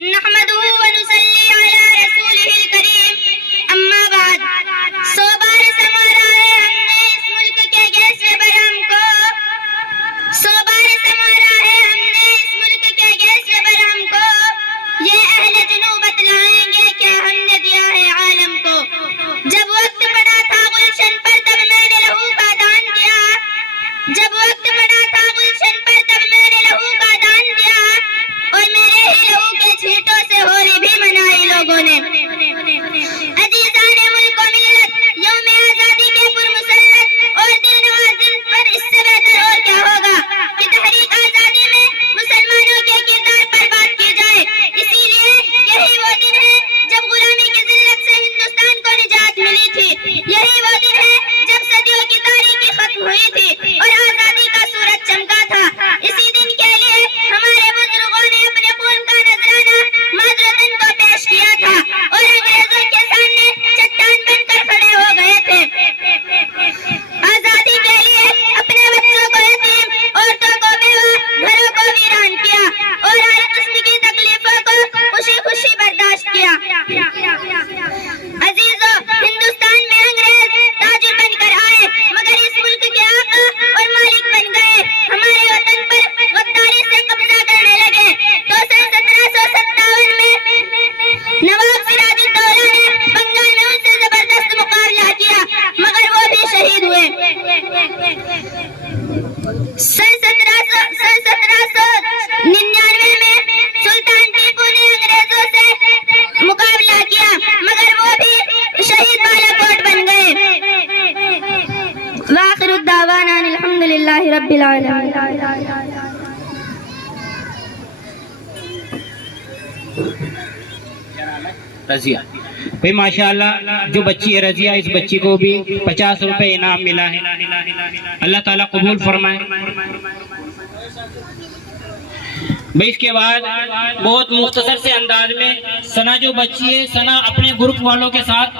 نحمده ونصلي على رسوله الکریم اما بعد 100 بار سنوارا ہے ہم نے اس ملک کے گیسے برہم کو 100 بار سنوارا ہے ہم نے اس ملک کے گیسے برہم کو یہ اہل جنوب بتلائیں گے کیا ہم نے دیا ہے عالم کو جب وقت پڑا تھا گلشن پر تب میں نے لہو کا دان دیا جب وقت پڑا تھا گلشن پر تب میں نے لہو کا دان دیا اور میرے ہی لہو کے چھینٹوں سے ہولی بھی منائی لوگوں نے عزیزان ملک و ملت یوم آزادی کے پرمسلط اور دل نواز دن پر اس سے بہتر اور کیا ہوگا کہ تحریک آزادی میں مسلمانوں کے کردار پر بات کی جائے اسی لیے یہی وہ دن ہے جب غلامی کی ذلت سے ہندوستان کو نجات ملی تھی یہی وہ دن ہے جب صدیوں کی تاریخی ختم ہوئی تھی اور آزادی کا سورج چمکا تھا اسی دن کے لیے ہمارے بزرگوں نے اپنے خون کا نذرانہ معذرتن کو پیش کیا تھا اور انگریزوں کے سامنے چٹان بن کر کھڑے ہو گئے تھے آزادی کے لیے اپنے بچوں کو یتیم عورتوں کو بیوہ گھروں کو ویران کیا اور ہر قسم کی تکلیفوں کو خوشی خوشی برداشت کیا عزیزو ہندوستان میں انگریز تاجر بن کر آئے مگر اس ملک کے آقا اور مالک بن گئے ہمارے وطن پر غداری سے قبضہ کرنے لگے تو سن 1757 میں نواب سراج الدولہ نے بنگال میں ان سے زبردست مقابلہ کیا مگر وہ بھی شہید ہوئے سن 1799 میں سلطان ٹیپو نے انگریزوں سے مقابلہ کیا مگر وہ بھی شہید بالا کوٹ بن گئے وآخر الدعوانا الحمدللہ رب العالمین رضیہ بھئی ماشاءاللہ جو بچی ہے رضیہ اس بچی کو بھی 50 روپے انعام ملا ہے اللہ تعالیٰ قبول فرمائے بھئی اس کے بعد بہت مختصر سے انداز میں ثنا جو بچی ہے ثنا اپنے گروپ والوں کے ساتھ